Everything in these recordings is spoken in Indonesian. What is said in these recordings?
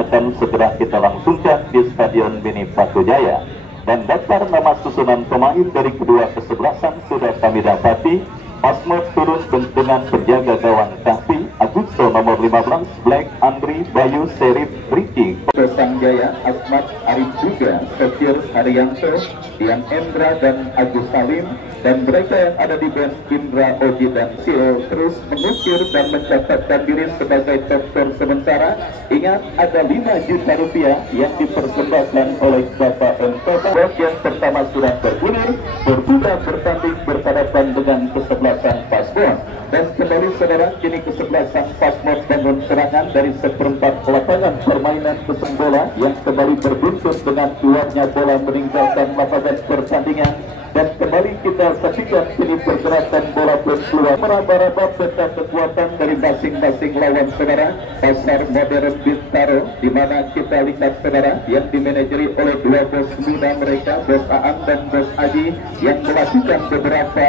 akan segera kita langsungkan di Stadion Bini Patujaya. Dan daftar nama susunan pemain dari kedua kesebelasan sudah kami dapati. Pasmod turun dengan penjaga gawang Kahfi, Agusto nomor 15, Black, Andri, Bayu, Serif, Ricky, Sangjaya, Asmat, Arif juga, Sefir, Haryanto, Dian Endra dan Agus Salim, dan mereka yang ada di bench Indra, Oji dan Sio terus mengukir dan mencatatkan diri sebagai top skor sementara. Ingat, ada 5 juta rupiah yang dipersembahkan oleh Bapak Entoba. Yang pertama sudah bergulir, berkuda bertanding berhadapan dengan kesebelasan Pasmod. Dan kembali saudara, kini kesebelasan Pasmod bangun serangan dari seperempat lapangan permainan kesem bola yang kembali berbuntut dengan keluarnya bola meninggalkan lapangan pertandingan. Dan kembali kita saksikan kini pergerakan bola pun keluar meraba-raba serta kekuatan dari masing-masing lawan saudara. Pasar Modern Bintaro, di mana kita lihat saudara yang dimanajeri oleh dua bos muda mereka, Bos Aan dan Bos Aji, yang melakukan beberapa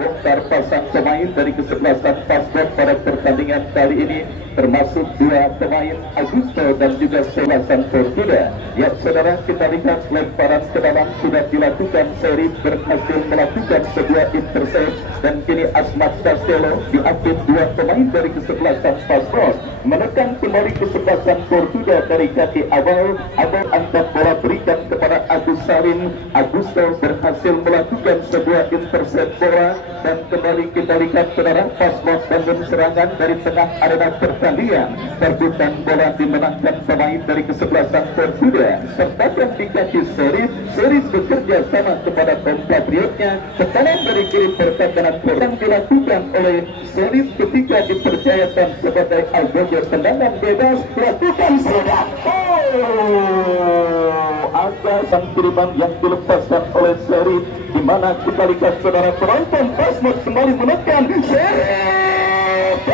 bongkar pasang pemain dari kesebelasan Pasmod pada pertandingan kali ini, termasuk dua pemain Agusto dan juga Selasan Fortuna. Ya saudara, kita lihat lemparan ke dalam sudah dilakukan. Serif berhasil melakukan sebuah intercept, dan kini Asmat Castello diambil dua pemain dari kesebelasan Pasmod, menekan kembali kesebelasan Fortuna dari kaki awal. Abang angkat bola berikan kepada Agus Salim. Agusto berhasil melakukan sebuah intercept bola, dan kembali kita lihat saudara, Pasmod bangun serangan dari tengah arena pertandingan. Terbutan bola dimenangkan pemain dari kesebelasan Fortuna, sertakan di kaki Serif. Serif bekerja sama kepada kompatriotnya. Tekanan dari kiri pertahanan yang dilakukan oleh Serif ketika dipercayakan sebagai algojo tendangan bebas, lakukan serangan. Ada sang kiriman yang dilepaskan oleh Serif, di mana kita lihat saudara penonton Pasmod kembali menekan Serif.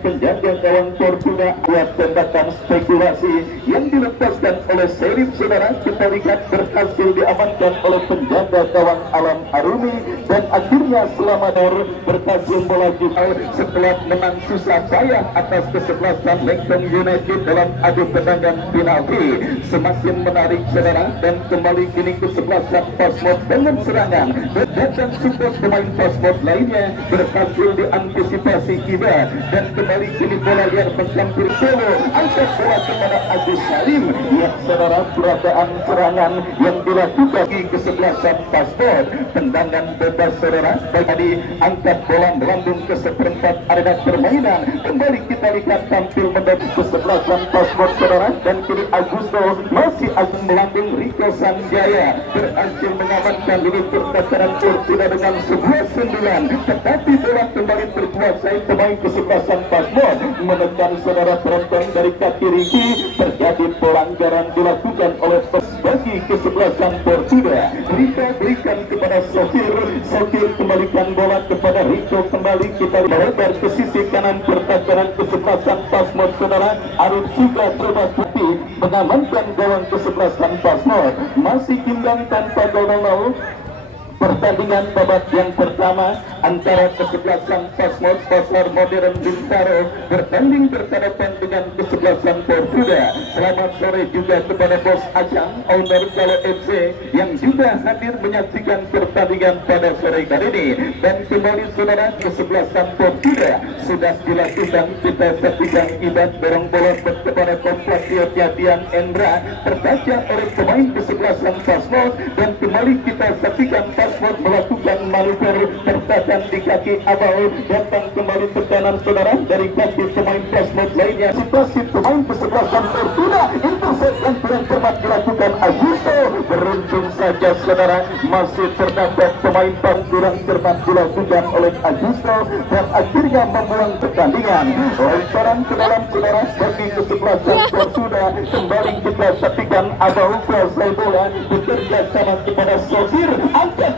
Penjaga gawang Fortuna buat tembakan spekulasi yang dilepaskan oleh Serif saudara, kita lihat berhasil diamankan oleh penjaga gawang Alam Arumi, dan akhirnya Selamator berhasil melaju setelah menang susah payah atas kesebelasan Lengkong United dalam adu tendangan penalti. Semakin menarik saudara, dan kembali kini kesebelasan Pasmod dengan serangan, dan support pemain Pasmod lainnya berhasil diantisipasi Kiba, dan kembali kini bola yang mencampur solo, angkat bola kepada Agus Salim. Ya saudara, peragaan serangan yang dilakukan di kesebelasan Pasmod, tendangan bebas saudara, tadi angkat bola melambung ke seperempat arena permainan. Kembali kita lihat tampil mendapat kesebelasan Pasmod saudara, dan kini Agusto masih akan melambung. Rico Sanjaya berhasil mengamankan ini pertahanan Fortuna dengan sebuah sundulan, tetapi bola kembali terkuasai pemain kesebelasan Pasmod, menekan saudara penonton dari kaki Ricky. Terjadi pelanggaran dilakukan oleh bagi kesebelasan Fortuna. Rico berikan kepada Sokir. Sokir kembalikan bola kepada Rico. Kembali kita melebar ke sisi kanan pertahanan kesebelasan Pasmod saudara. Arif juga terbukti mengamankan gawang kesebelasan Pasmod. Masih imbang tanpa gol 0. Pertandingan babak yang pertama antara kesebelasan Pasmod Pasar Modern Bintaro bertanding berhadapan dengan kesebelasan Fortuna. Selamat sore juga kepada Bos Ajang, owner Galo FC, yang juga hadir menyaksikan pertandingan pada sore kali ini. Dan kembali saudara, kesebelasan Fortuna sudah dilakukan. Kita saksikan ibadah dorong bola kepada kompatriotnya Dian Endra, terbaca oleh pemain kesebelasan Pasmod, dan kembali kita saksikan Pasmod melakukan manuver tertahan di kaki awal. Datang kembali tekanan saudara dari kaki pemain Pasmod lainnya. Situasi pemain kesebelasan Fortuna, intercept yang kurang cermat dilakukan Agusto. Beruntung saja saudara, masih terdapat pemain yang kurang cermat dilakukan oleh Agusto, dan akhirnya membuang pertandingan. Lemparan ke dalam saudara bagi kesebelasan Fortuna. Kembali kita saksikan Abau kuasai bola bekerja sama kepada Sofir, angkat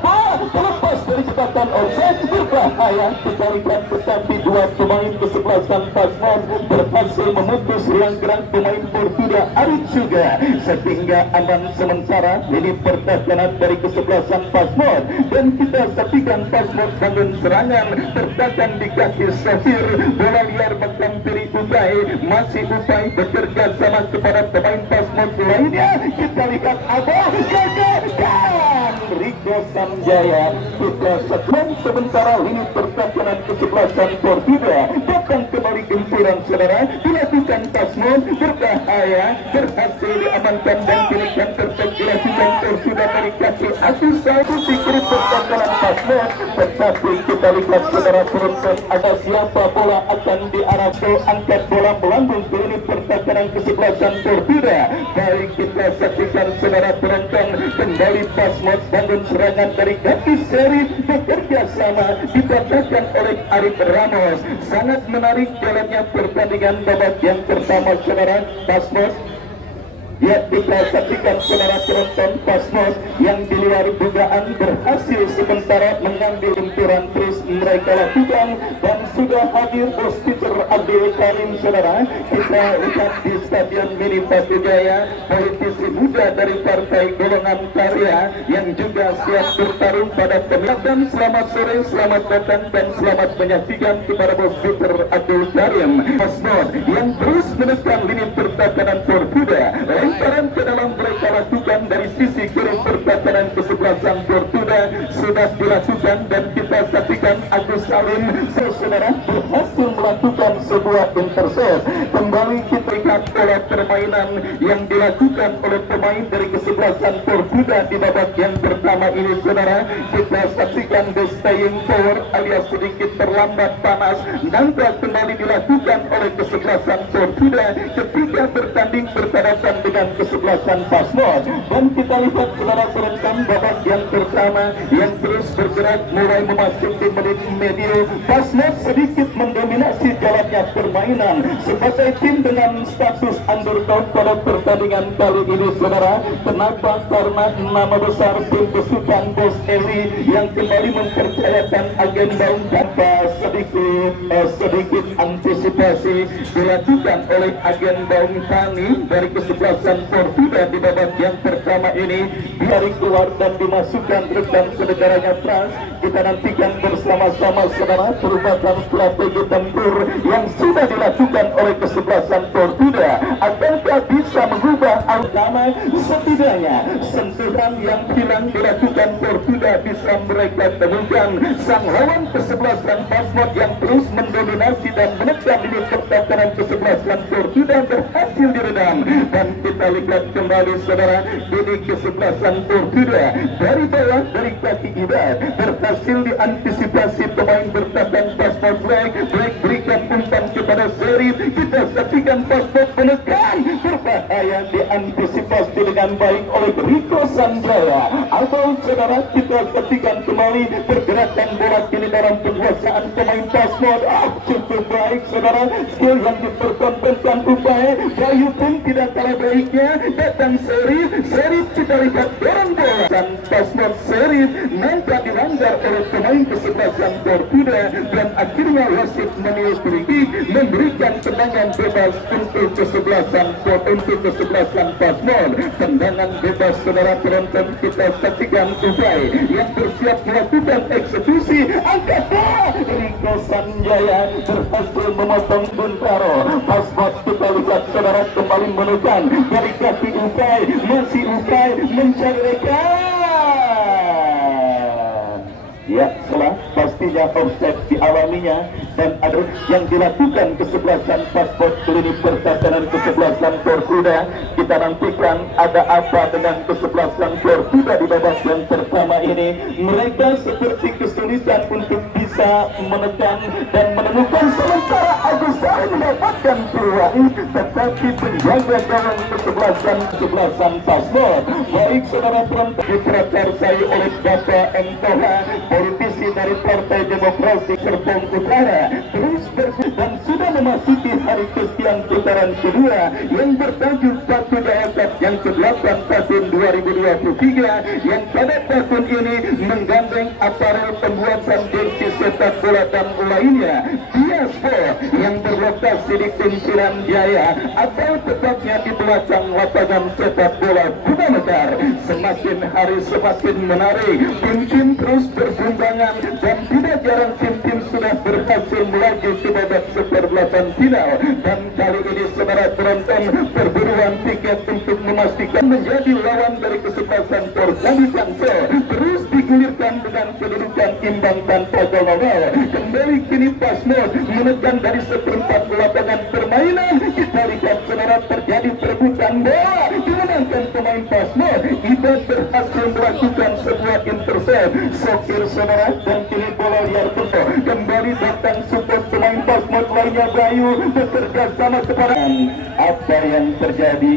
terlepas dari jembatan offside, berbahaya. Kita lihat tetapi dua pemain kesebelasan Pasmon berhasil memutus ruang gerak pemain Portugal Arif juga, sehingga aman sementara ini pertahanan dari kesebelasan Pasmon. Dan kita saksikan Pasmon bangun serangan, tertahan di kaki Safir, bola liar menghampiri Utai, masih Utai bekerja sama kepada pemain Pasmon lainnya. Kita lihat Abah gagal dan Rico Sanjaya. Kita saksikan sementara ini pertahanan kesebelasan Portugal datang kembali gempuran saudara, dilakukan Pasmon berbahaya, berhasil diamankan dan diberikan terpegilasikan Portugal dari kaki Agus Saifu di grup pertahanan Pasmon. Tetapi kita lihat saudara penonton, ada siapa bola akan diarahkan, angkat bola melambung ke unit pertahanan kesebelasan Portugal. Baik kita saksikan saudara penonton, kembali Pasmon bangun serangan dari kaki Serif, bekerja sama dikatakan oleh Arif Ramos. Sangat menarik jalannya pertandingan babak yang pertama saudara. Pasmon ya, kita saksikan saudara penonton, Pasmon yang di luar dugaan berhasil sementara mengambil benturan terus mereka lakukan, dan sudah hadir bos Peter Abdul Karim saudara. Kita lihat di Stadion Mini Batu Jaya, politisi muda dari Partai Golongan Karya yang juga siap bertarung pada pemilihan. Selamat sore, selamat datang dan selamat menyaksikan kepada bos Peter Abdul Karim. Pasmon yang terus menekan lini pertahanan Portugal, lemparan ke dalam mereka lakukan dari sisi kiri pertahanan kesebelasan Portugal sudah dilakukan, dan kita saksikan Agus Salim saudara berhasil melakukan sebuah intercept. Kembali kita lihat pola permainan yang dilakukan oleh pemain dari kesebelasan Portugal di babak yang pertama ini saudara. Kita saksikan the staying power alias sedikit terlambat panas, nanti kembali dilakukan oleh kesebelasan Portugal ketika bertanding berhadapan dengan kesebelasan Pasmon. Dan kita lihat saudara serentak babak yang pertama yang terus bergerak mulai memasuki menit medio. Pasmon sedikit mendominasi jalannya permainan sebagai tim dengan status underdog pada pertandingan kali ini saudara. Kenapa? Karena nama besar tim besukan Bos Eli yang kembali mempercayakan agenda tanpa sedikit antisipasi dilakukan oleh agen Daun Tani dari kesebelasan Portugal di babak yang pertama ini, ditarik keluar dan dimasukkan rekan saudaranya Frans. Kita nantikan bersama-sama saudara perubahan strategi tempur yang sudah dilakukan oleh kesebelasan Portugal. Akankah bisa mengubah utama? Setidaknya sentuhan yang hilang dilakukan Portugal bisa mereka temukan. Sang lawan kesebelasan Pasmon yang terus mendominasi dan menekan di pertahanan kesebelasan Portugal berhasil diredam. Dan kita lihat kembali saudara, ini kesebelasan Portugal dari bawah dari kaki Ibad berhasil diantisipasi pemain bertahan Pasmon. Black berikan umpan kepada Serif. Kita saksikan Pasmon menekan, berbahaya diantisipasi dengan baik oleh Rico Sanjaya. Atau saudara kita saksikan kembali pergerakan bola kini dalam penguasaan pemain Pasmon. Cukup baik saudara, skill yang dipertontonkan upaya Bayu pun tidak kalah baiknya. Datang Serif kita lihat dorong bola dan Pasmon Serif nampak dilanggar oleh pemain kesebelasan Portugal, dan akhirnya wasit meniup free memberikan tendangan bebas untuk kesebelasan Pasmon. Tendangan bebas saudara penonton, kita saksikan Ubay yang bersiap melakukan eksekusi. Angkat Rico Sanjaya berhasil memotong Buntaro. Pasmon kita lihat saudara kembali menekan dari kaki Ubay, masih Ubay mencari rekan. Ya, setelah pastinya offset dialaminya, dan ada yang dilakukan kesebelasan Pasmon lini pertahanan kesebelasan Portugal. Kita nantikan ada apa dengan kesebelasan Portugal di babak yang pertama ini. Mereka seperti kesulitan untuk bisa menekan dan menemukan, sementara Agus Sari mendapatkan peluang, tetapi penjaga gawang kesebelasan Pasmon. Baik saudara penonton, diprakarsai oleh Bapak M. Toha, politisi dari Partai Demokrasi Serpong Utara, terus dan sudah memasuki hari kesekian putaran kedua yang bertajuk Batu Jaya Cup yang ke-8 tahun 2023 yang pada tahun ini menggandeng aparel pembuatan jersey sepak bola dan lainnya Diaspor yang berlokasi di Kunciran Jaya atau tepatnya di belakang lapangan sepak bola Kuda Mekar. Semakin hari semakin menarik, tim-tim terus bersumbangan dan tidak jarang tim-tim sudah berhasil melaju ke babak seper-8 final. Dan kali ini saudara penonton perburuan tiket untuk memastikan menjadi lawan dari kesebelasan Portugis Tangsel terus digulirkan dengan kedudukan imbang tanpa gol. Kembali kini Pasmod menekan dari seperempat lapangan permainan. Kita lihat saudara terjadi perebutan bola dimenangkan pemain Pasmod. Ibad berhasil melakukan sebuah intercept sokir saudara dan kini bola liar betul. Kembali datang support pemain Pasmod lainnya Bayu bekerja sama kepada apa yang terjadi.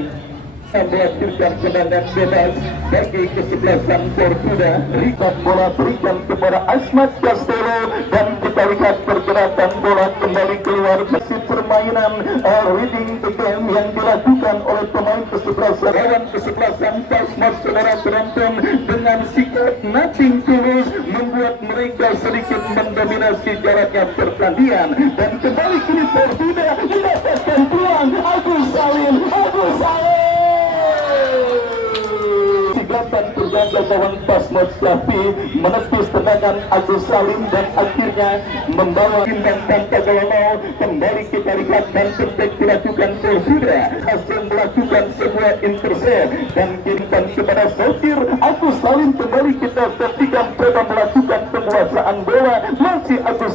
Melahirkan tendangan bebas bagi kesebelasan Portugal. Rikat bola berikan kepada Asmat Castelo dan kita lihat pergerakan bola kembali keluar mesin permainan reading the game yang dilakukan oleh pemain kesebelasan lawan kesebelasan Pasmod saudara penonton dengan sikap nothing tulus membuat mereka sedikit mendominasi jaraknya pertandingan dan kembali kini Portugal mendapatkan peluang. Agus Salim Sigatan terjaga kawan Pasmod tapi menepis tendangan Agus Salim dan akhirnya membawa imbang tanpa gol. Kembali kita lihat dan tertek dilakukan Portugal hasil melakukan sebuah intercept dan kirimkan kepada sokir Agus Salim. Kembali kita saksikan coba melakukan penguasaan bola, masih Agus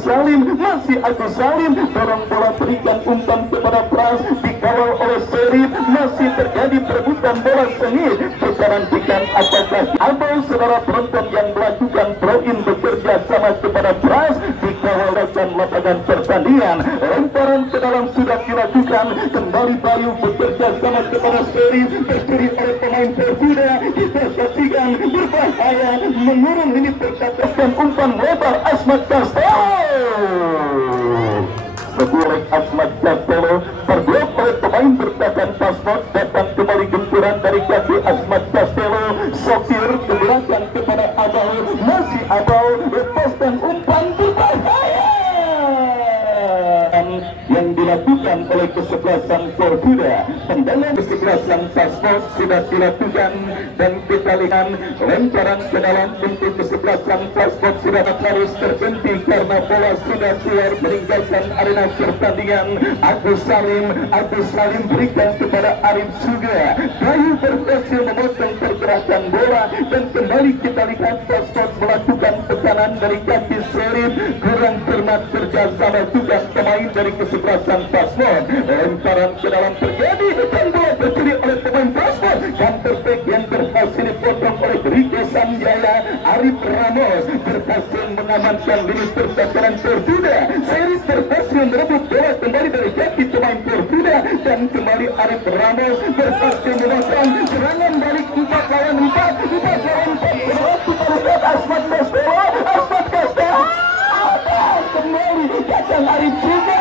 Salim dorong bola berikan umpan kepada Pras dikawal oleh Serif. Masih terjadi perebutan bola sengit putaran pikan apakah Abel saudara penonton yang melakukan throw-in bekerja sama kepada Pras dikawal dan lapangan pertandingan. Lemparan ke dalam sudah dilakukan kembali Bayu bekerja sama kepada Serif tercuri oleh pemain Portugal. Kita saksikan berbahaya mengurung ini percakapan umpan lebar Asmat Castelo. Sebuah Asmat Castelo terblok oleh pemain bertahan Pasmod. Datang kembali gempuran dari kaki Asmat Castelo. Sokir ke belakang kepada Abau. Masih Abau lepaskan umpan berbahaya yang dilakukan oleh kesebelasan Portugal. Tendangan kesebelasan Pasmod sudah dilakukan dan kita lihat lemparan ke dalam untuk kesebelasan Pasmod sudah harus terhenti karena bola sudah keluar meninggalkan arena pertandingan. Agus Salim berikan kepada Arif Suga. Bayu berhasil memotong pergerakan bola dan kembali kita lihat Pasmod melakukan tekanan dari kaki Serif. Kurang cermat kerjasama juga pemain dari kesebelasan Pasmod. Lemparan ke dalam terjadi dan bola tercuri oleh pemain Pasmod dan perfect yang berhasil dipotong oleh Rike Sanjaya. Arif Ramos berhasil mengamankan lini pertahanan Portugal. Serif berhasil merebut bola kembali dari kaki pemain Portugal dan kembali Arif Ramos berhasil memotong serangan balik 4 lawan 4. Kita lihat Asmat Castelo kembali datang Arif juga.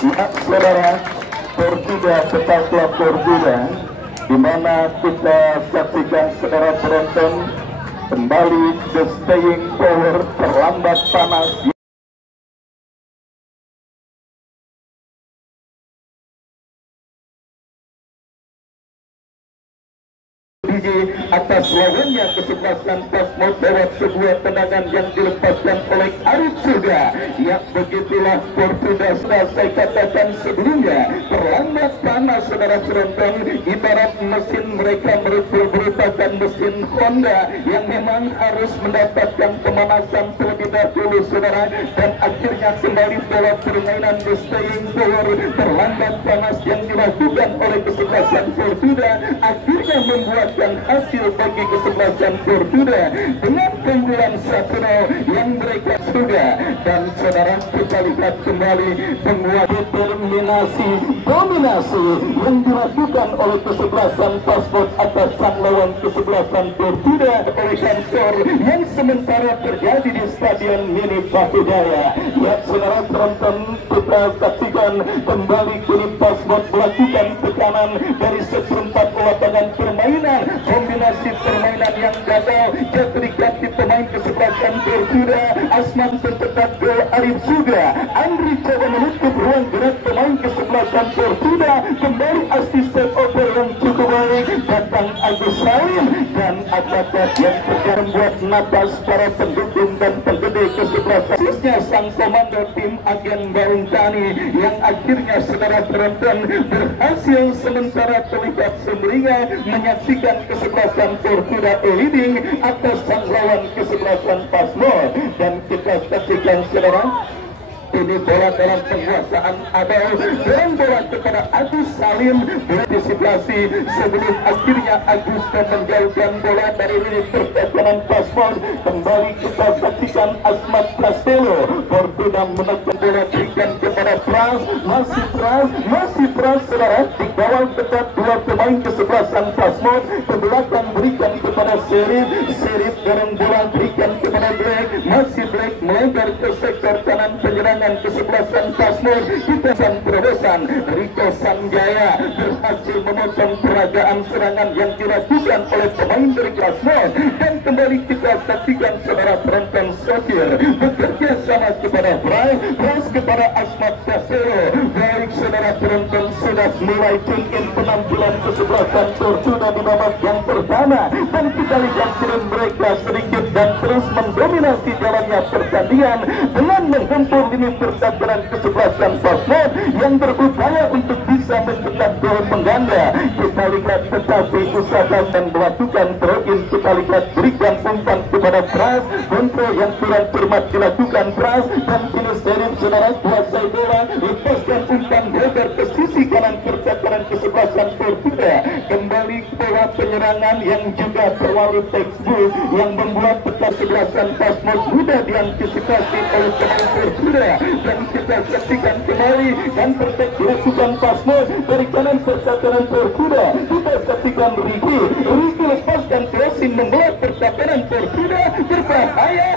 Lihat saudara, Portugal tetaplah Portugal, di mana kita saksikan saudara penonton kembali the staying power terlambat panas. Atas lawannya kesebelasan Pasmod lewat sebuah tendangan yang dilepaskan oleh Arif Suga. Ya begitulah Portugal sudah saya katakan sebelumnya terlambat panas saudara penonton. Ibarat mesin mereka merupakan mesin Honda yang memang harus mendapatkan pemanasan terlebih dahulu saudara. Dan akhirnya kembali bola permainan the staying power terlambat panas yang dilakukan oleh kesebelasan Portugal akhirnya membuatkan hasil bagi kesebelasan Portugal dengan keunggulan 1-0 yang mereka sudah. Dan saudara, kita lihat kembali penguat determinasi dominasi yang dilakukan oleh kesebelasan paspor atas sang lawan kesebelasan berbeda oleh Kansor yang sementara terjadi di Stadion Mini Bahudaya. Ya saudara penonton, kita saksikan kembali kini paspor melakukan tekanan dari seperempat lapangan permainan, kombinasi permainan yang gagal jatuh ganti pemain kesebelasan berbeda. Asman pencetak gol Arif juga. Andri coba menutup ruang gerak pemain kesebelasan berbeda. Kembali asisten oper yang cukup baik datang Agus Salim dan apakah yang terjadi membuat napas para pendukung dan penggede kesebelasan, khususnya sang komando tim agen Baung Tani yang akhirnya saudara penonton berhasil sementara terlihat sumringah menyaksikan kesebelasan berbeda leading atas sang lawan kesebelasan Pasmod. Dan kita saksikan saudara, ini bola dalam penguasaan Abel dan bola kepada Agus Salim berantisipasi sebelum akhirnya Agus menjauhkan bola dari lini pertahanan Pasmod. Kembali kita saksikan Asmat Prasetyo berbeda menekan bola berikan kepada Pras, masih Pras saudara dikawal ketat dua pemain kesebelasan Pasmod. Ke belakang berikan kepada Serif dorong bola berikan kepada Black, masih Black melebar ke sektor kanan penyerang kesebelasan Pasmod. Kita dan terobosan Riko Sanjaya berhasil memotong peragaan serangan yang dilakukan oleh pemain dari Pasmod. Dan kembali kita saksikan saudara penonton sokir bekerja sama kepada Pras kepada Asmat Prasetyo. Baik saudara penonton, sudah mulai tune in penampilan kesebelasan Tortuga di babak yang pertama, dan kita lihat tren mereka sedikit dan terus mendominasi jalannya pertandingan dengan menggempur lini pertahanan kesebelasan Pasmod yang berupaya untuk bisa mencetak gol pengganda. Kita lihat tetapi usaha dan melakukan throw-in, kita lihat berikan umpan kepada Pras, kontrol yang kurang cermat dilakukan Pras, dan kini Serif saudara kuasai bola, lepaskan umpan lebar ke sisi kanan pertahanan kesebelasan Tortuga. Kembali bola penyerangan yang juga terlalu textbook yang membuat kesebelasan Pasmod mudah diantisipasi oleh pemain Tortuga. Dan kita saksikan kembali dan perfect dilakukan Pasmod dari kanan pertahanan Tortuga. Kita saksikan Riki lepaskan crossing membuat pertahanan Tortuga berbahaya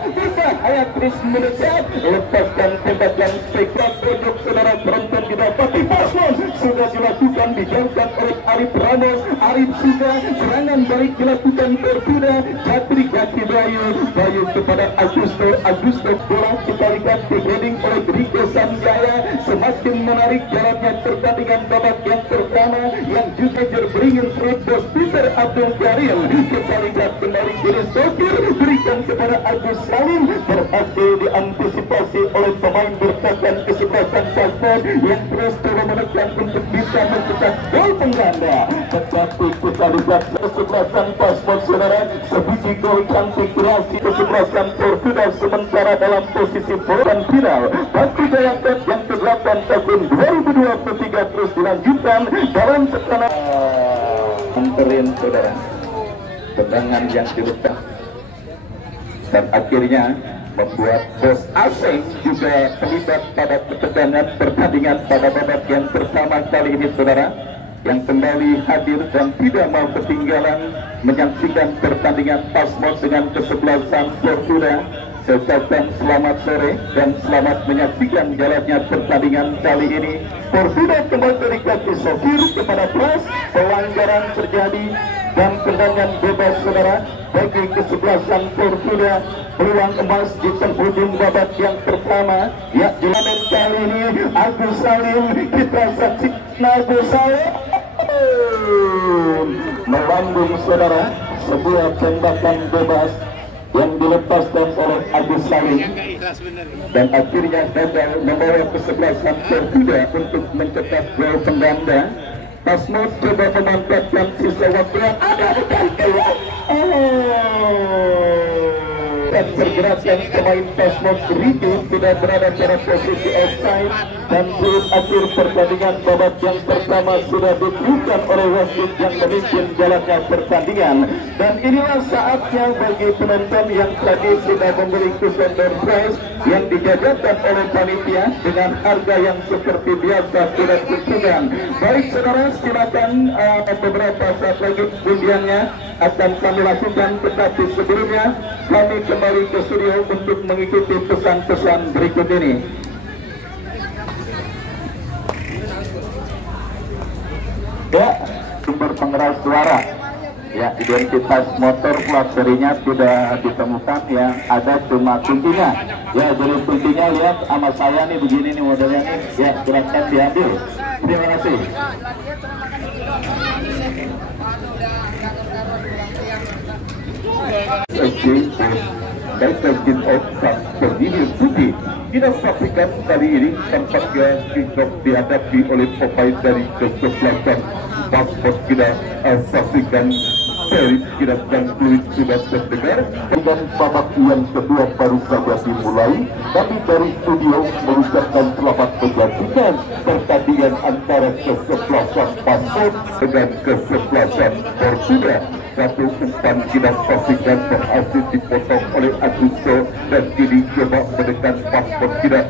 terus mendekat, lepaskan tembakan spektak pojok saudara penonton didapati Pasmod sudah dilakukan, dijauhkan oleh Arif Ramos. Arif juga serangan balik dilakukan Tortuga, Jatri kaki Bayu kepada Augusto bola kita lihat di-heading oleh Riko Sanjaya, semakin menarik jalannya pertandingan babak yang pertama yang juga beringin perut bos Peter Abdul Karim. Kita lihat kembali kiri sokir berikan kepada Agus Salim, berhasil diantisipasi oleh pemain bertahan kesebelasan Pasmod yang terus menekan untuk bisa mencetak gol pengganda. Tetapi kita lihat kesebelasan Pasmod saudara, sebiji gol cantik kreasi kesebelasan Tortuga sementara dalam posisi bola final. Bakti Jaya Cup yang ke-8 tahun 2023 terus dilanjutkan dalam tekanan anterin saudara tendangan yang dilepas dan akhirnya membuat bos asing juga terlibat pada ketegangan pertandingan pada babak yang pertama kali ini saudara, yang kembali hadir dan tidak mau ketinggalan menyaksikan pertandingan Pasmod dengan kesebelasan Tortuga. Saya ucapkan selamat sore dan selamat menyaksikan jalannya pertandingan kali ini. Tortuga kembali dari kaki sokir kepada Pras, pelanggaran terjadi dan tendangan bebas saudara bagi kesebelasan Tortuga. Peluang emas di penghujung babak yang pertama, ya jalan kali ini Agus Salim, kita saksikan Agus Salim melambung saudara, sebuah tembakan bebas yang dilepaskan oleh Agus Salim dan akhirnya gagal membawa kesebelasan Tortuga untuk mencetak gol pengganda. Pasmod coba memanfaatkan sisa waktu yang ada dan keluar. melihat pergerakan pemain Pasmos Ritu sudah berada pada posisi offside, dan sulit akhir pertandingan babak yang pertama sudah ditentukan oleh wasit yang memimpin jalannya pertandingan. Dan inilah saatnya bagi penonton yang tadi sudah membeli kusen door prize yang dijajakan oleh panitia dengan harga yang seperti biasa sudah ditentukan. Baik saudara, silakan beberapa saat lagi undiannya akan kami lakukan, tetapi sebelumnya kami kembali ke studio untuk mengikuti pesan-pesan berikut ini. Ya, sumber pengeras suara. Ya, identitas motor plat serinya sudah ditemukan, yang ada cuma kuntinya. Ya, jadi kuntinya lihat sama saya nih, begini nih modelnya nih. Ya, silakan diambil. Terima kasih. Baik of berdiri putih. Kita saksikan kali ini tampaknya kick-off dihadapi oleh pemain dari kesebelasan Pasmos. Kita saksikan seri kita dan fluid sudah terdengar. Dan babak yang kedua baru saja dimulai. Kami dari studio mengucapkan selamat menyaksikan pertandingan antara kesebelasan Pasmos dengan kesebelasan Fortuna. Satu umpan kita saksikan berhasil dipotong oleh Agusto, dan kini coba menekan Pasmos. Kita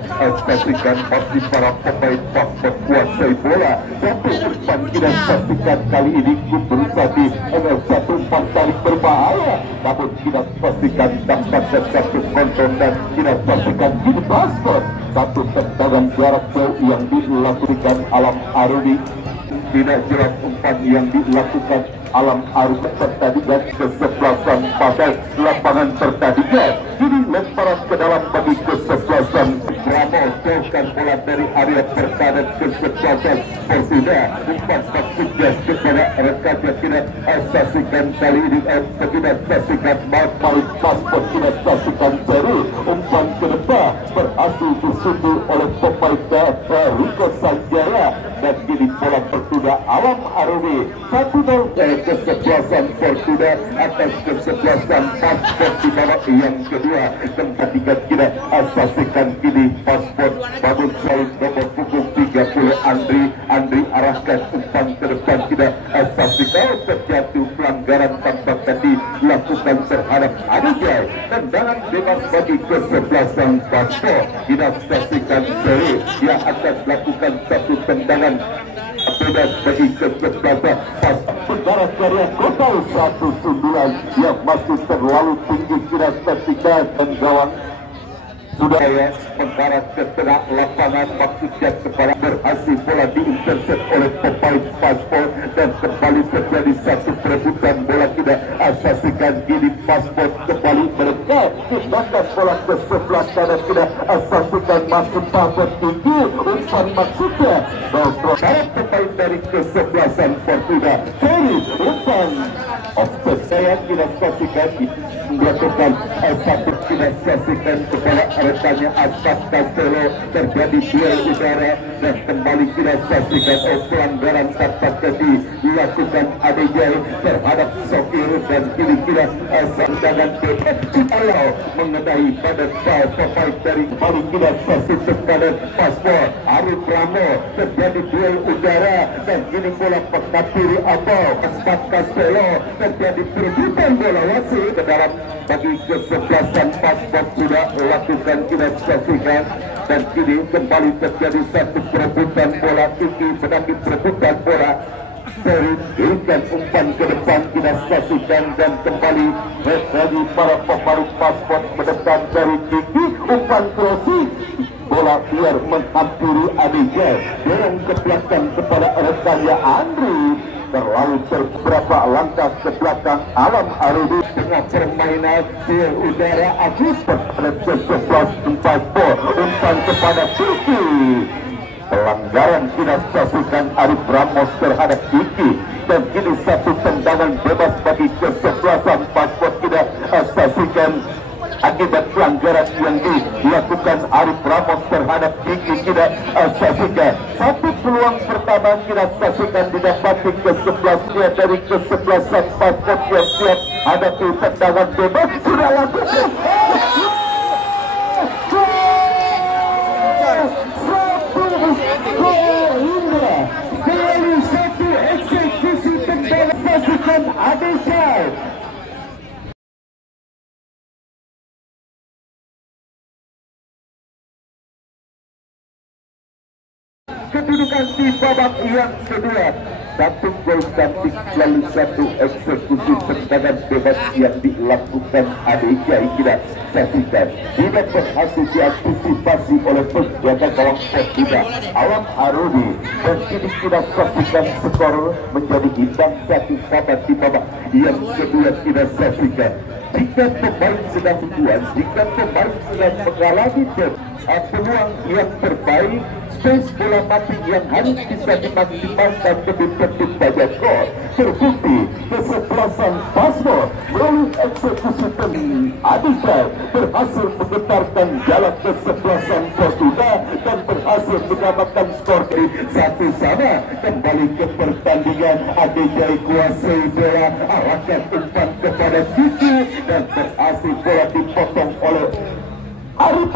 saksikan masih para pemain Pasmos kuasai bola. Satu umpan kita saksikan kali ini berusaha di satu umpan tarik berbahaya, namun kita saksikan tampaknya satu kontrol, dan kita saksikan kini Pasmos satu tendangan jarak jauh yang dilakukan Alam Aruni. Tidak jelas umpan yang dilakukan Alam Aruni. Pertandingan kesebelasan pada lapangan pertandingan. Kini lemparan ke dalam bagi kesebelasan Ramos, jauhkan bola dari area pertahanan kesebelasan Fortuna. Umpan maksudnya kepada rekannya. Tidak saksikan kali ini, tidak saksikan Marit Pasmos, tidak saksikan seri. Umpan ke depan berhasil disusul oleh pemain Riko Sanjaya, dan kini bola Fortuna Alam Aruni 1-0 kesebelasan Fortuna atas kesebelasan Pasmos di babak yang kedua. Tempat kita saksikan kini Pasmos bangun solid nomor punggung 30 Andri arahkan umpan ke depan. Kita saksikan terjatuh pelanggaran tampak tadi dilakukan terhadap Anugrah. Tendangan bebas bagi kesebelasan Pasmos. Kita saksikan seri yang akan melakukan satu tendangan bebas bagi kesebelasan Pasmos. Saudara karya kota satu sundulan yang masih terlalu tinggi. Kita saksikan dan gawang sudah mengarah ke tengah lapangan, maksudnya kepada berhasil bola diintercept oleh pemain Pasmos, dan kembali terjadi satu perebutan bola. Tidak saksikan kini Pasmos kembali berdekat, tindakan bola ke sebelah kanan. Tidak saksikan masuk Pasmos tinggi, umpan maksudnya para pemain dari kesebelasan Fortuna. Seri umpan offset saya tidak saksikan melakukan satu, tidak saksikan kepada rekannya Asaf Castelo. Terjadi duel udara, dan kembali tidak saksikan pelanggaran tapak kaki dilakukan Adejai terhadap Sokir, dan kini tidak sandangan bebas Allah mengenai pada pemain dari kembali tidak saksikan pada Pasmos Arif Ramo. Terjadi duel udara, dan kini bola pekat kiri Abau Asaf Castelo. Terjadi perebutan bola wasit ke dalam bagi kesebelasan Pasmos sudah lakukan kita saksikan, dan kini kembali terjadi satu perebutan bola tinggi menanggi perebutan bola. Seri berikan umpan ke depan kita saksikan, dan kembali bagi para pemain Pasmos mendepan dari tinggi umpan crossing. Bola biar menghampiri Adijah, dorong ke belakang kepada rekannya Andri. Terlalu beberapa langkah ke belakang Alam Aruni dengan permainan duel udara Agus pada kesebelasan Pasmos. Umpan kepada Kiki, pelanggaran tidak saksikan Arif Ramos terhadap Kiki, dan kini satu tendangan bebas bagi kesebelasan Pasmos. Tidak saksikan akibat pelanggaran yang dilakukan Arif Ramos terhadap Kiki. Tidak saksikan satu peluang pertama kita saksikan didapati kesebelasannya dari kesebelasan Pasmos yang siap hadapi tendangan bebas. Sudah lakukan satu eksekusi tendangan pasukan Adesai. Kedudukan di babak yang kedua, satu gol cantik lalu satu eksekusi tendangan bebas yang dilakukan Adesai. Kita saksikan tidak berhasil diantisipasi oleh penjaga gawang Portuga Alam Arumi, dan kini kita saksikan skor menjadi imbang 1-1 di babak yang kedua. Kita saksikan jika pemain sedang berjuang, jika pemain sedang mengalami peluang yang terbaik, space bola mati yang harus bisa dimaksimalkan demi tentu saja gol. Terbukti kesebelasan Pasmo melalui eksekusi Adesai berhasil menggetarkan jalan kesebelasan Portugal dan berhasil menyamakan skor dari 1-1. Kembali ke pertandingan, Adesai kuasai bola, arahkan umpan kepada Cici dan berhasil bola dipotong oleh Arif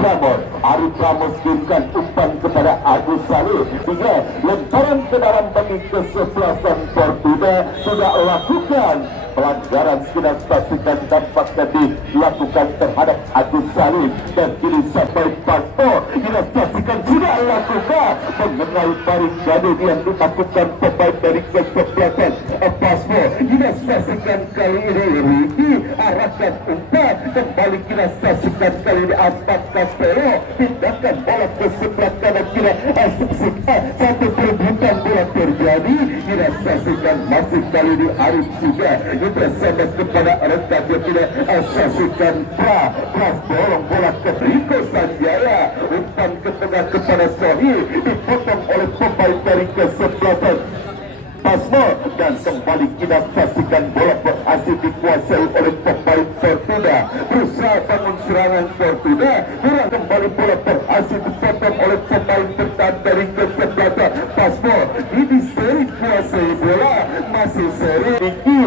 Ramos berikan umpan kepada Agus Saleh hingga lemparan ke dalam bagi kesebelasan Portugal sudah lakukan pelanggaran. Kita saksikan dampaknya dilakukan terhadap Agus Saleh dan kini sampai Pasto kita saksikan sudah lakukan mengenai baring gadu yang dilakukan pemain dari kesebelasan Pasto. Kita saksikan kali ini Riki arahkan umpan kembali, kita saksikan kali ini Aspak Castelo pindahkan bola ke sebelah kanan. Kita saksikan satu perebutan bola terjadi. Kita saksikan masih kali ini Arif juga bersama kepada rekan dia. Tidak saksikan Pras dorong bola ke Riko Sanjaya, umpan ke tengah kepada Sohi, dipotong oleh pemain dari kesebelasan Pasmo, dan kembali kita saksikan bola berhasil dikuasai oleh pemain Portugal. Berusaha bangun serangan Portugal, kurang kembali bola berhasil dipotong oleh pemain bertahan dari kesebelasan Pasmo. Ini seri kuasai bola, masih seri Kiki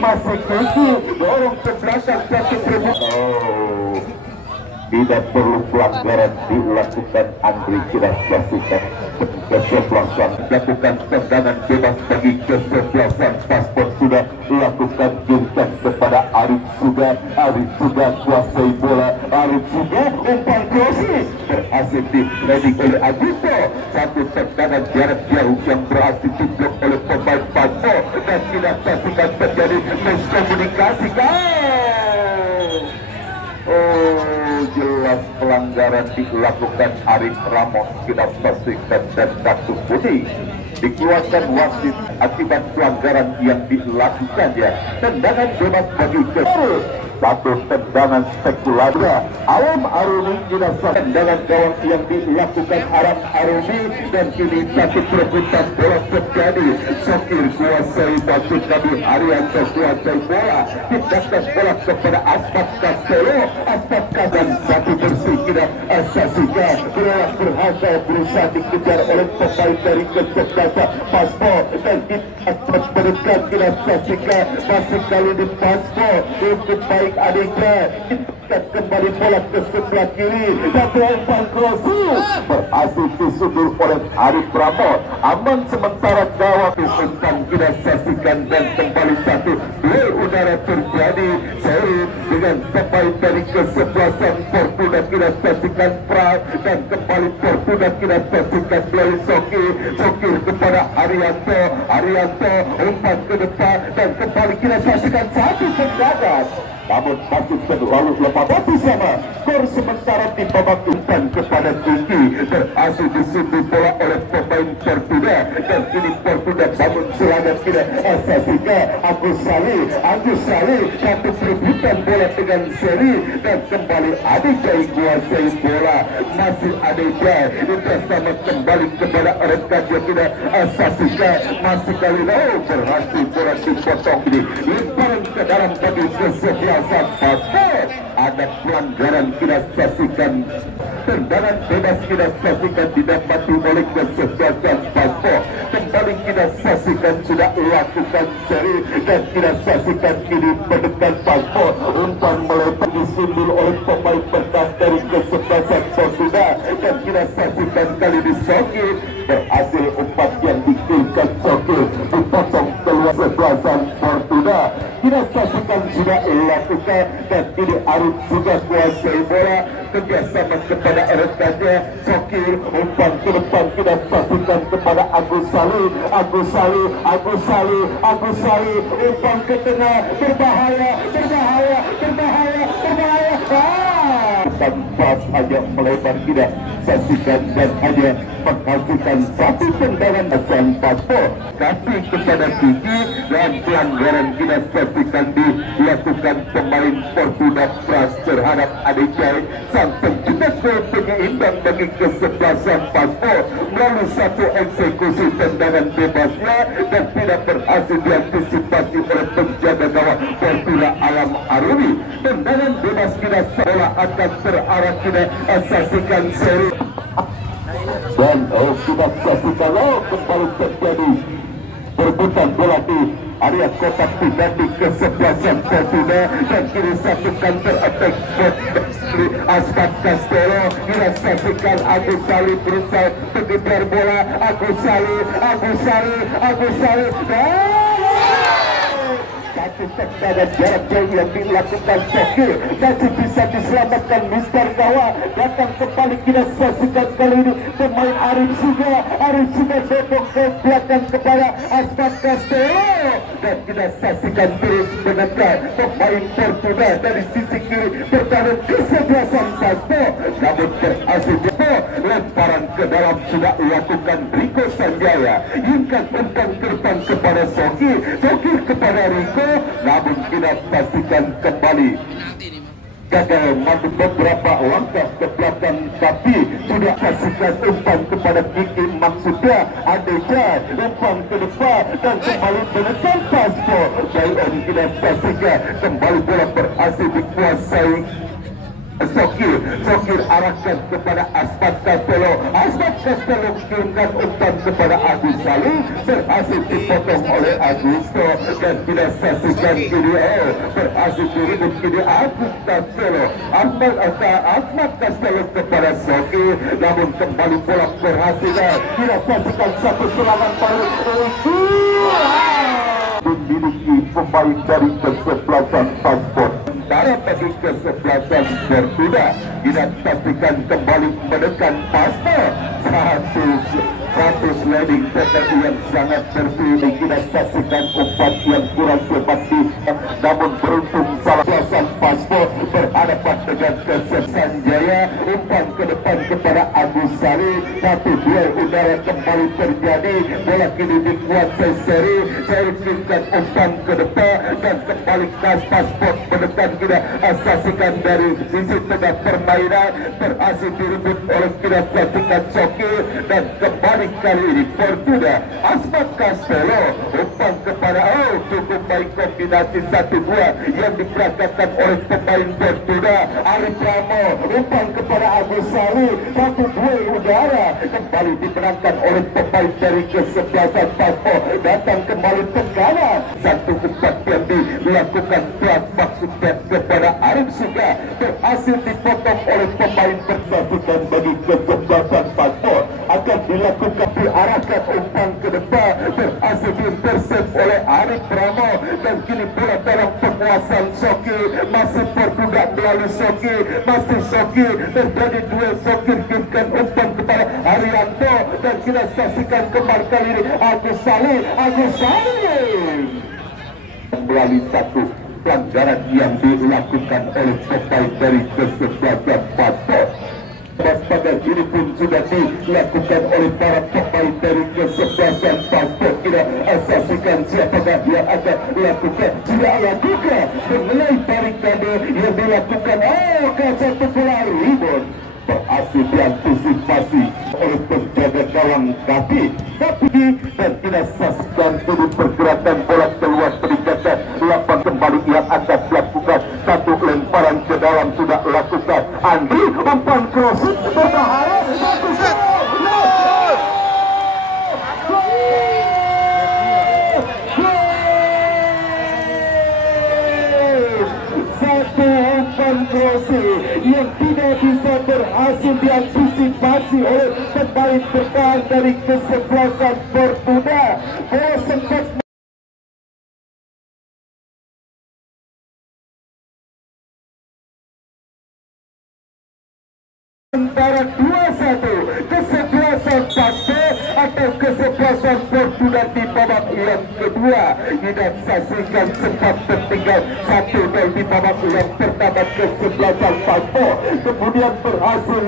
masih Kiki dorong ke belakang satu perebutan. Tidak perlu pelanggaran dilakukan Andri. Kita saksikan kesebelasan lakukan tendangan bebas bagi kesebelasan Paspor sudah lakukan jurkan kepada Arif sudah kuasai bola. Arif juga umpan krosis berhasil diledik oleh Agusto, satu tendangan jarak jauh yang berhasil diblok oleh pemain Paspor dan tidak saksikan terjadi miskomunikasi. Jelas pelanggaran dilakukan Arif Ramos. Kita saksikan dan kartu putih dikeluarkan wasit akibat pelanggaran yang dilakukannya. Tendangan bebas bagi satu tendangan spekulasi Alam Arumi. Kita tendangan gawang yang dilakukan Alam Arumi dan kini satu perebutan bola terjadi. Sokir kuasai batu Nabi Arianto kuasai bola, pindahkan bola kepada Aspak Castelo. Aspak dan satu bersih. Kita saksikan bola berhasil berusaha dikejar oleh pemain dari kesebelasan Pasmo dan kita mendekat. Kita saksikan masih kali di Pasmo untuk baik Adesai kembali bola ke sebelah kiri dan umpan krosis berhasil disudur oleh Arif Ramos. Aman sementara gawang umpan. Kita saksikan dan kembali satu duel udara terjadi seri dengan pemain dari kesebelasan Portugal. Kita saksikan Pras dan kembali Portugal. Kita saksikan melalui Sokir kepada Arianto umpan ke depan dan kembali kita saksikan satu tendangan namun masuk lalu lepas sama skor sementara di babak umpan kepada Kiki berhasil disunduh bola oleh pemain Portugal dan kini Portugal bangun serangan. Tidak saksikan Agus Saleh satu perebutan bola dengan seri dan kembali Adesai kuasai bola. Masih Adesai bersama kembali kepada rekan dia. Tidak saksikan masih kali berhasil bola dipotong ini lemparan ke dalam bagi kesebelasan Passport. ada pelanggaran kita saksikan. Tendangan bebas kita saksikan didapati oleh kesebelasan Pasko. Kembali kita saksikan sudah lakukan seri dan kita saksikan kini mendekat Pasko. Umpan melebar disindir oleh pemain bertahan dari kesebelasan Fortuna dan kita saksikan kali ini Sokir berhasil umpan yang dikirkan Sokir dipotong keluar sebelasan Fortuna. Kita saksikan sudah lakukan dan ini Arif juga kuasai bola kerjasama kepada rekannya Sokir. Umpan ke depan kita saksikan kepada Agus Salih umpan ke tengah, berbahaya pas hanya melebar tidak saksikan dan hanya menghasilkan satu tendangan asal Pasko tapi kepada Kiki dan pelanggaran kita saksikan dilakukan pemain Fortuna Pras terhadap Adicai. Sang pencetak gol penyeimbang bagi kesebelasan Pasko melalui satu eksekusi tendangan bebasnya dan tidak berhasil diantisipasi oleh penjaga gawang Fortuna Alam Arumi. Tendangan bebas kita seolah akan terarah kita saksikan seri dan kita saksikan kembali terjadi perebutan bola di area kotak penalti kesebelasan Fortuna dan kini satu counter attack dari Aspat Castelo. Kita saksikan Agus Salih berusaha mengejar bola. Agus Salih satu tendangan jarak jauh yang dilakukan Sokir masih bisa diselamatkan Mister Gawa. Datang kembali kita saksikan kali ini pemain Arif sudah bobok ke belakang kepada Aspat Castelo dan kita saksikan terus menekan pemain Fortuna dari sisi kiri bertarung kesebelasan Pasko namun berhasil lemparan ke dalam sudah lakukan Riko Sanjaya hingga umpan terbang kepada Sokir kepada Riko namun kita pastikan kembali gagal maju beberapa langkah ke belakang tapi sudah pastikan umpan kepada Kiki maksudnya Adejan umpan ke depan dan kembali menekan Pasko. Baik kita pastikan kembali bola berhasil dikuasai Sokir arahkan kepada Aspat Castelo kirimkan umpan kepada Agus Salih berhasil dipotong oleh Agusto dan tidak saksikan kini berhasil diribut kini Agus Castelo Asmat Castelo kepada Sokir namun kembali bola berhasil tidak saksikan satu serangan paling dimiliki pemain dari kesebelasan Paspor darah bagi kesebelasan Fortuna. Kita saksikan kembali menekan Paspor satu sliding tetapi yang sangat terpilih. Kita saksikan umpan yang kurang tepat namun beruntung salah belasan Paspor berhadapan dengan kesebelasan Jaya. Umpan ke depan kepada Agus Salih, satu duel udara kembali terjadi. Bola kini dikuasai seri kirimkan umpan ke depan dan kembali kas Paspor menekan. Kita saksikan dari sisi tengah permainan berhasil direbut oleh kita saksikan Sokir dan kembali kali ini Fortuna Asmat Castelo umpan kepada cukup baik kombinasi 1-2 yang diperagakan oleh pemain Fortuna. Arif Ramo umpan kepada Agus Salih, satu duel udara kembali dimenangkan oleh pemain dari kesebelasan Pasko. Datang kembali tekanan satu umpan yang dilakukan kuat maksudnya kepada Arif juga berhasil dipotong oleh pemain bersaksikan bagi kesebelasan Paspor akan dilakukan diarahkan umpan ke depan berhasil diintersep oleh Arif Ramo dan kini bola dalam penguasaan Sokir masih Fortuna melalui Sokir terjadi duel Sokir kirimkan umpan kepada Arianto dan kita saksikan kembali kali ini Agus Salih melalui satu pelanggaran yang dilakukan oleh pemain dari kesebelasan Paspor. Pada ini pun sudah dilakukan oleh para pemain dari kesebelasan Paspor. Kita saksikan siapakah yang akan lakukan. Sudah lakukan mengenai barikade yang dilakukan ke satu bola ribut berhasil diantisipasi oleh penjaga gawang tapi dan kita saksikan ini pergerakan bola keluar peningkatan 8 kembali yang akan melakukan satu lemparan ke dalam Rossi yang tidak bisa berhasil diantisipasi oleh pemain bertahan dari kesebelasan Fortuna. Bola sempat antara 2-1 kesebelasan Pasto atau kesebelasan Fortuna di babak yang kedua. Kita saksikan sempat tertinggal 1-0 di babak yang pertama kesebelasan Pasto, kemudian berhasil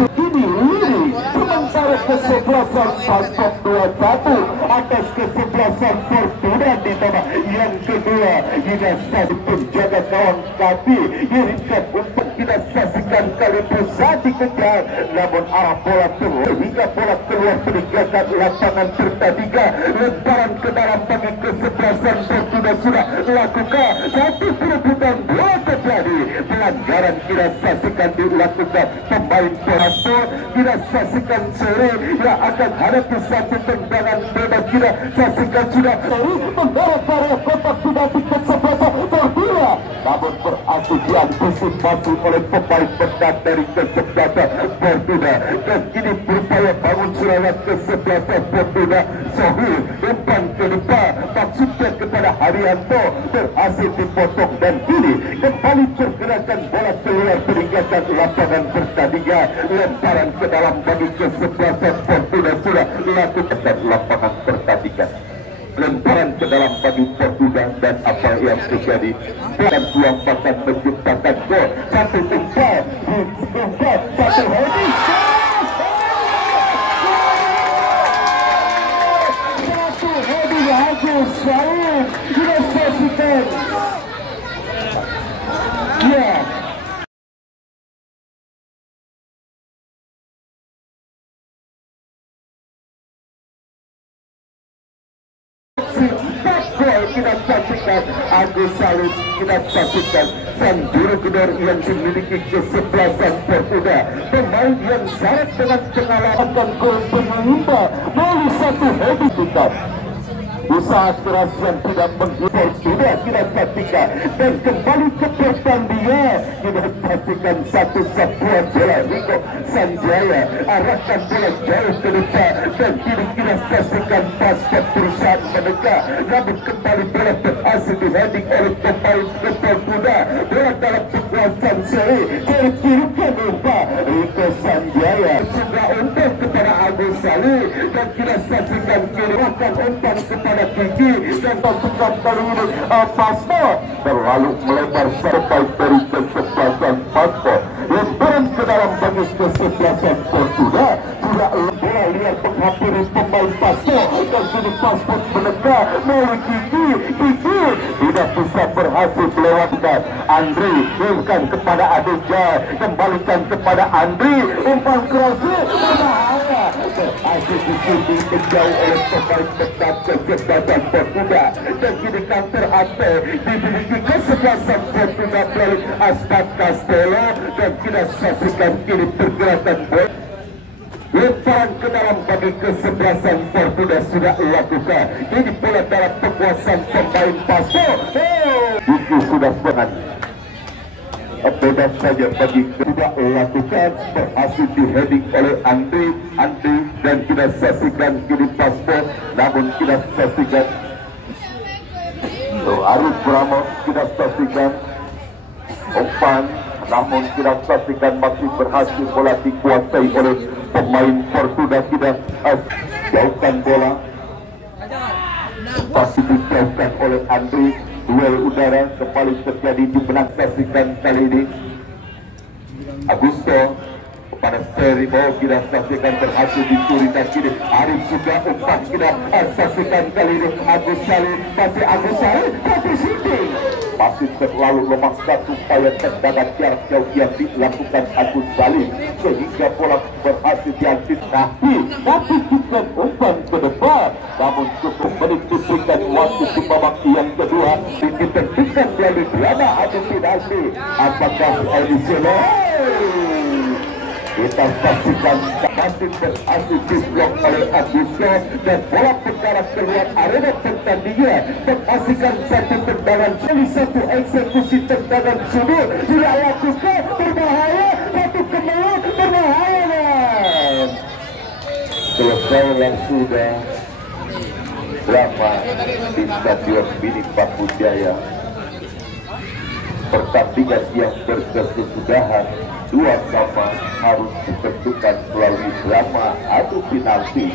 begini lini sementara kesebelasan Pasto 2-1 atas kesebelasan Fortuna di babak yang kedua. Kita saksikan penjaga gawang kaki diringkat untuk kita saksikan kali berusaha dikejar, namun arah bola keluar hingga bola keluar meninggalkan lapangan pertandingan. Lemparan ke dalam bagi kesebelasan Fortuna sudah lakukan satu perebutan bola terjadi. Pelanggaran kita saksikan dilakukan pemain Pasto. Kita saksikan sore yang akan hadapi satu tendangan bebas. Kita saksikan sudah seri mendarat area kotak sudah di kesebelasan Fortuna, namun berhasil diantisipasi oleh pemain pendat dari kesebelasan Fortuna. Dan kini berupaya bangun serangan kesebelasan Fortuna. Sohir umpan ke depan maksudnya kepada Haryanto berhasil dipotong dan kini kembali pergerakan bola keluar meninggalkan lapangan pertandingan. Lemparan ke dalam bagi kesebelasan Fortuna sudah lakukan lapangan pertandingan. Lemparan ke dalam bagi Fortuna dan apa yang terjadi, dan tuang bahkan menciptakan gol. Satu umpan, satu heading, satu heading Agus Salim. Kita saksikan ya. Kita saksikan Agus Salim, kita saksikan sang juru gedor yang dimiliki kesebelasan Fortuna, pemain yang syarat dengan pengalaman gol penyeimbang melalui satu heading kita. Usaha keras yang tidak menghibur sudah kita saksikan dan kembali ke pertandingan. Kita saksikan satu sebuah bola Rico Sanjaya arahkan bola jauh ke depan dan kini kita saksikan Basket berusaha mendekat, namun kembali bola berhasil diheading oleh pemain Fortuna. Bola dalam kekuasaan seri terkirimkan umpan Rico Sanjaya juga umpan kepada Agus Salim dan kita saksikan kirikan umpan kepada Kiki dan pasukan kali ini Pasto terlalu melebar sampai dari kesebelasan Pasto. Lemparan ke dalam bagi kesebelasan Fortuna sudah bola liar menghampiri pemain Pasto dan kini Pasto menekan melalui Kiki tidak bisa berhasil melewatkan Andri. Umpan kepada Adija, kembalikan kepada Andri, umpan kerasnya berbahaya, berhasil disini menjauh oleh pemain pendat kesebelasan Fortuna dan kini counter attack dimiliki kesebelasan Fortuna melalui Aspat Castelo dan kita saksikan kini pergerakan bola. Lemparan ke dalam bagi kesebelasan Fortuna sudah lakukan. Ini bola dalam kekuasaan pemain Pasto. Itu sudah benar. Bebas saja bagi sudah lakukan, berhasil diheading oleh Andri dan kita saksikan kini Pasto, namun kita saksikan Arif Brahmo, kita saksikan umpan, namun kita saksikan masih berhasil bola dikuasai oleh pemain Fortuna. Kita jauhkan bola, pasti dijauhkan oleh Andri. Duel udara kembali terjadi di benang saksikan kali ini. Agusto kepada Serimo, kita saksikan berhasil dicuri dan kini Arif juga umpan, kita saksikan kali ini Agus Salim, masih Agus Salim tapi shooting masih terlalu lemah. Satu upaya tendangan jarak jauh yang dilakukan Agus Salim sehingga bola berhasil diantisipasi, tapi bukan umpan ke depan, namun cukup menitipkan waktu di babak yang kedua ditentukan melalui drama adu penalti. Apakah edisi Kita saksikan masih berhasil diblok oleh Agusto dan bola perkara keluar arena pertandingan. Menghasilkan satu tendangan kali satu eksekusi tendangan sudut tidak lakukan berbahaya, satu kemelut berbahaya. Selesai yang sudah lama di Stadion Mini Pakujaya. Pertandingan yang berkesudahan 2-2 harus ditentukan melalui drama adu penalti.